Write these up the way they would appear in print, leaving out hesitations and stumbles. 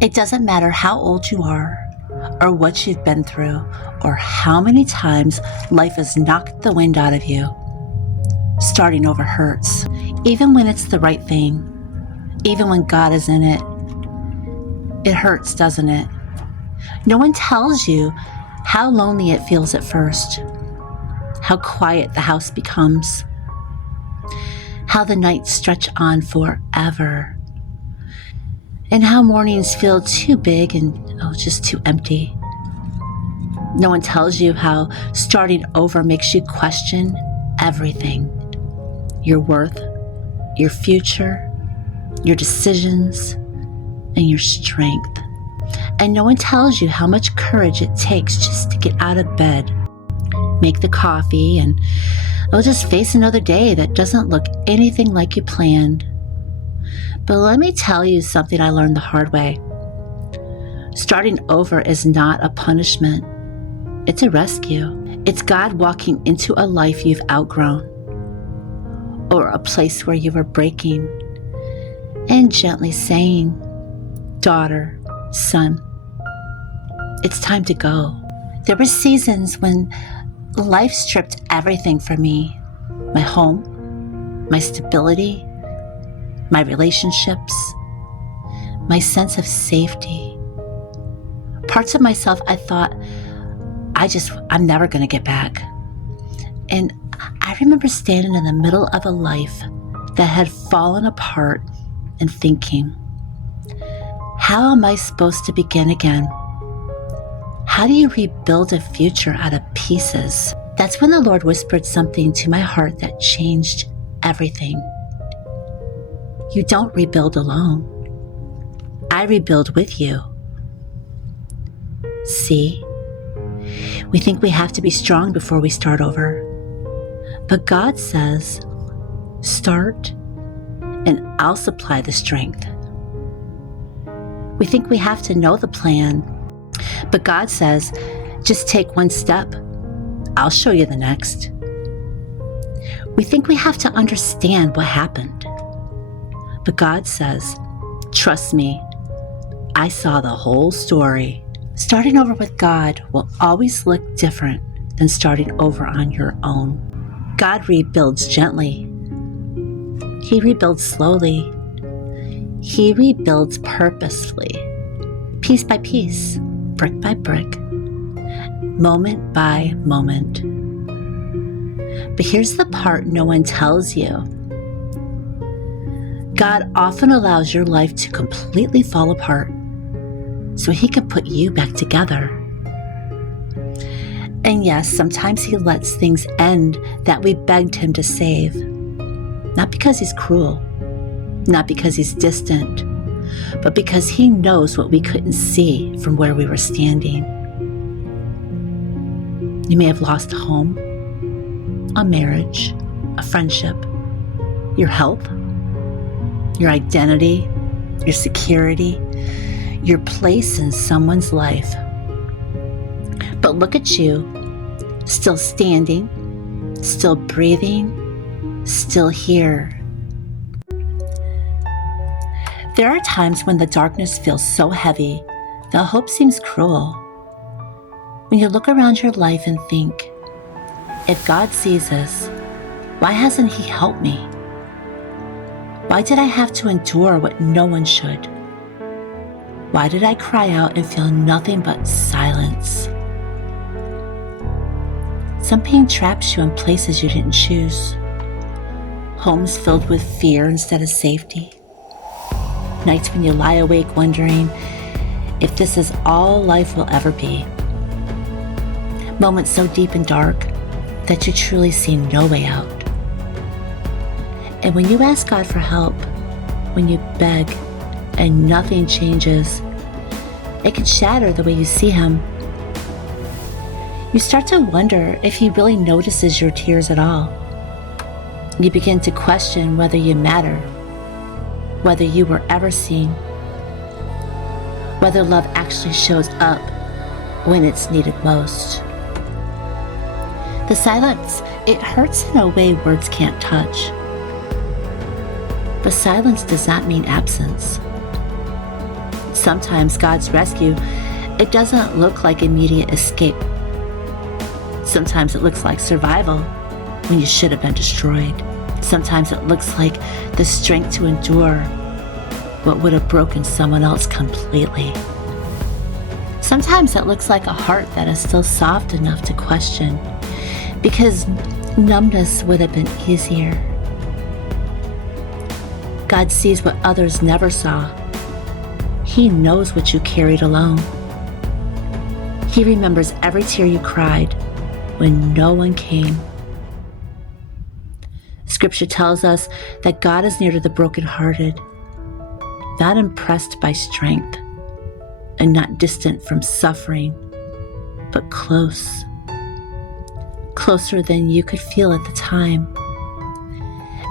It doesn't matter how old you are, or what you've been through, or how many times life has knocked the wind out of you. Starting over hurts, even when it's the right thing, even when God is in it. It hurts, doesn't it? No one tells you how lonely it feels at first, how quiet the house becomes, how the nights stretch on forever, and how mornings feel too big and just too empty. No one tells you how starting over makes you question everything: your worth, your future, your decisions, and your strength. And no one tells you how much courage it takes just to get out of bed, make the coffee, and just face another day that doesn't look anything like you planned. But let me tell you something I learned the hard way. Starting over is not a punishment. It's a rescue. It's God walking into a life you've outgrown, or a place where you were breaking, and gently saying, "Daughter, son, it's time to go." There were seasons when life stripped everything from me: my home, my stability, my relationships, my sense of safety. Parts of myself I thought, I'm never going to get back. And I remember standing in the middle of a life that had fallen apart and thinking, how am I supposed to begin again? How do you rebuild a future out of pieces? That's when the Lord whispered something to my heart that changed everything. You don't rebuild alone. I rebuild with you. See, we think we have to be strong before we start over. But God says, start and I'll supply the strength. We think we have to know the plan, but God says, just take one step. I'll show you the next. We think we have to understand what happened, but God says, trust me, I saw the whole story. Starting over with God will always look different than starting over on your own. God rebuilds gently. He rebuilds slowly. He rebuilds purposefully, piece by piece, brick by brick, moment by moment. But here's the part no one tells you. God often allows your life to completely fall apart so He can put you back together. And yes, sometimes He lets things end that we begged Him to save. Not because He's cruel, not because He's distant, but because He knows what we couldn't see from where we were standing. You may have lost a home, a marriage, a friendship, your health, your identity, your security, your place in someone's life. But look at you, still standing, still breathing, still here. There are times when the darkness feels so heavy, the hope seems cruel. When you look around your life and think, if God sees this, why hasn't He helped me? Why did I have to endure what no one should? Why did I cry out and feel nothing but silence? Some pain traps you in places you didn't choose. Homes filled with fear instead of safety. Nights when you lie awake wondering if this is all life will ever be. Moments so deep and dark that you truly see no way out. And when you ask God for help, when you beg and nothing changes, it can shatter the way you see Him. You start to wonder if He really notices your tears at all. You begin to question whether you matter, whether you were ever seen, whether love actually shows up when it's needed most. The silence, it hurts in a way words can't touch. But silence does not mean absence. Sometimes God's rescue, it doesn't look like immediate escape. Sometimes it looks like survival when you should have been destroyed. Sometimes it looks like the strength to endure what would have broken someone else completely. Sometimes it looks like a heart that is still soft enough to question, because numbness would have been easier. God sees what others never saw. He knows what you carried alone. He remembers every tear you cried when no one came. Scripture tells us that God is near to the brokenhearted, not impressed by strength, and not distant from suffering, but close. Closer than you could feel at the time.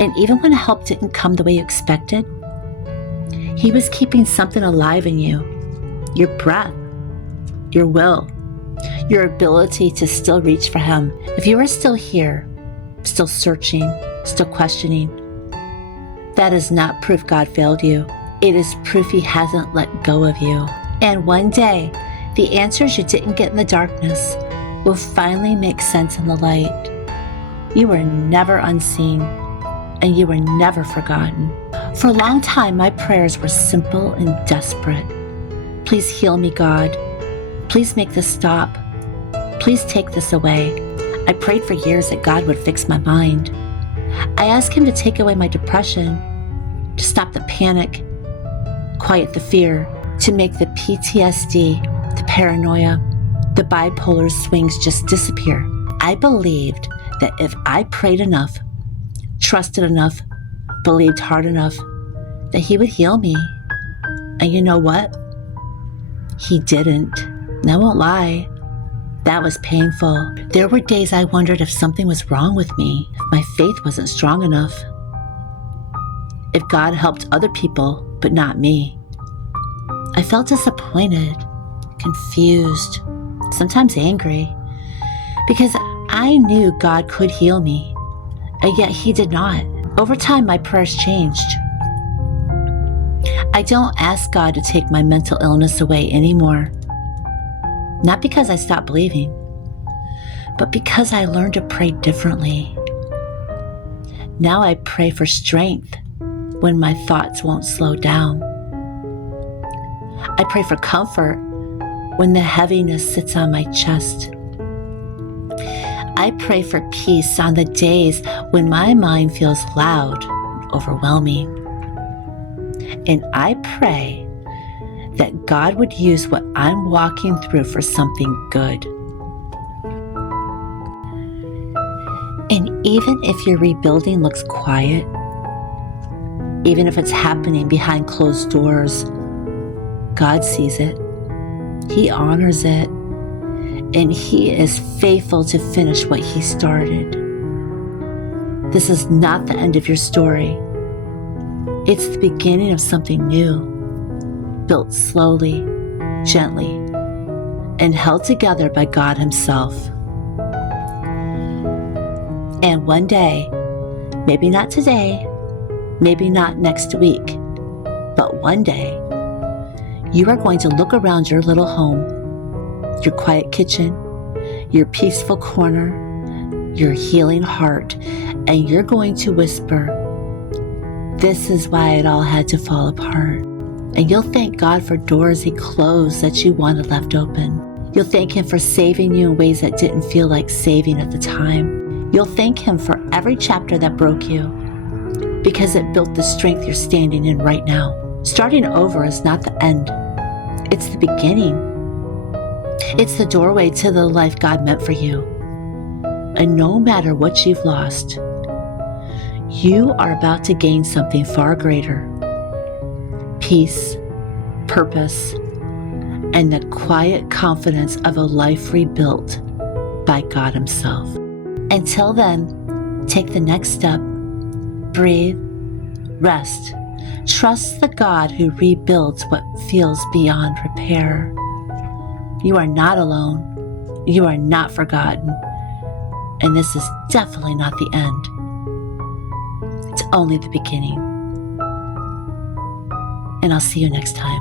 And even when help didn't come the way you expected, He was keeping something alive in you. Your breath, your will, your ability to still reach for Him. If you are still here, still searching, still questioning, that is not proof God failed you. It is proof He hasn't let go of you. And one day, the answers you didn't get in the darkness will finally make sense in the light. You were never unseen, and you were never forgotten. For a long time, my prayers were simple and desperate. Please heal me, God. Please make this stop. Please take this away. I prayed for years that God would fix my mind. I asked Him to take away my depression, to stop the panic, quiet the fear, to make the PTSD, the paranoia, the bipolar swings just disappear. I believed that if I prayed enough, trusted enough, believed hard enough, that He would heal me. And you know what? He didn't. And I won't lie, that was painful. There were days I wondered if something was wrong with me, if my faith wasn't strong enough, if God helped other people, but not me. I felt disappointed, confused, sometimes angry, because I knew God could heal me, and yet He did not. Over time, my prayers changed. I don't ask God to take my mental illness away anymore. Not because I stopped believing, but because I learned to pray differently. Now I pray for strength when my thoughts won't slow down. I pray for comfort when the heaviness sits on my chest. I pray for peace on the days when my mind feels loud and overwhelming. And I pray that God would use what I'm walking through for something good. And even if your rebuilding looks quiet, even if it's happening behind closed doors, God sees it. He honors it. And He is faithful to finish what He started. This is not the end of your story. It's the beginning of something new, built slowly, gently, and held together by God Himself. And one day, maybe not today, maybe not next week, but one day, you are going to look around your little home, your quiet kitchen, your peaceful corner, your healing heart, and you're going to whisper, "This is why it all had to fall apart." And you'll thank God for doors He closed that you wanted left open. You'll thank Him for saving you in ways that didn't feel like saving at the time. You'll thank Him for every chapter that broke you, because it built the strength you're standing in right now. Starting over is not the end. It's the beginning. It's the doorway to the life God meant for you. And no matter what you've lost, you are about to gain something far greater. Peace, purpose, and the quiet confidence of a life rebuilt by God Himself. Until then, take the next step. Breathe, rest. Trust the God who rebuilds what feels beyond repair. You are not alone. You are not forgotten. And this is definitely not the end. It's only the beginning. And I'll see you next time.